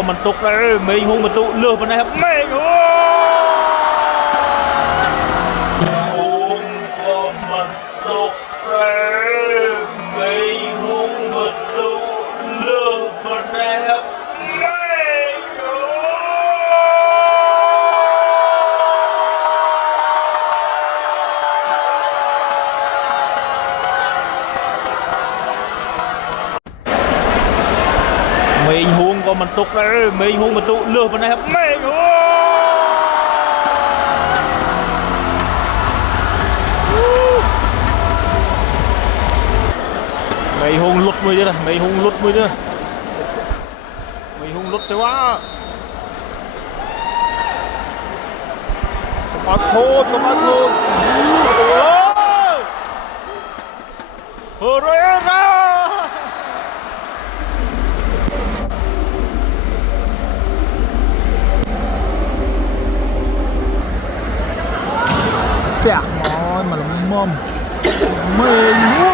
ก็มันตกแล้วเมย์ฮงประตูเลือกไปนะครับเมย์ฮงก็มันตกแล้วเมย์ฮงประตูเลือกไปนะครับเมย์ฮงเมย์ฮงก็มันตกแล้วเมย์ฮงประตูเลือกไปนะครับเมย์ฮงmày hùng lút mười chưa mày hùng lút mười chưa mày hùng lút sao quá có thôn hờ rồi ra kẹt nói mà nó mồm mày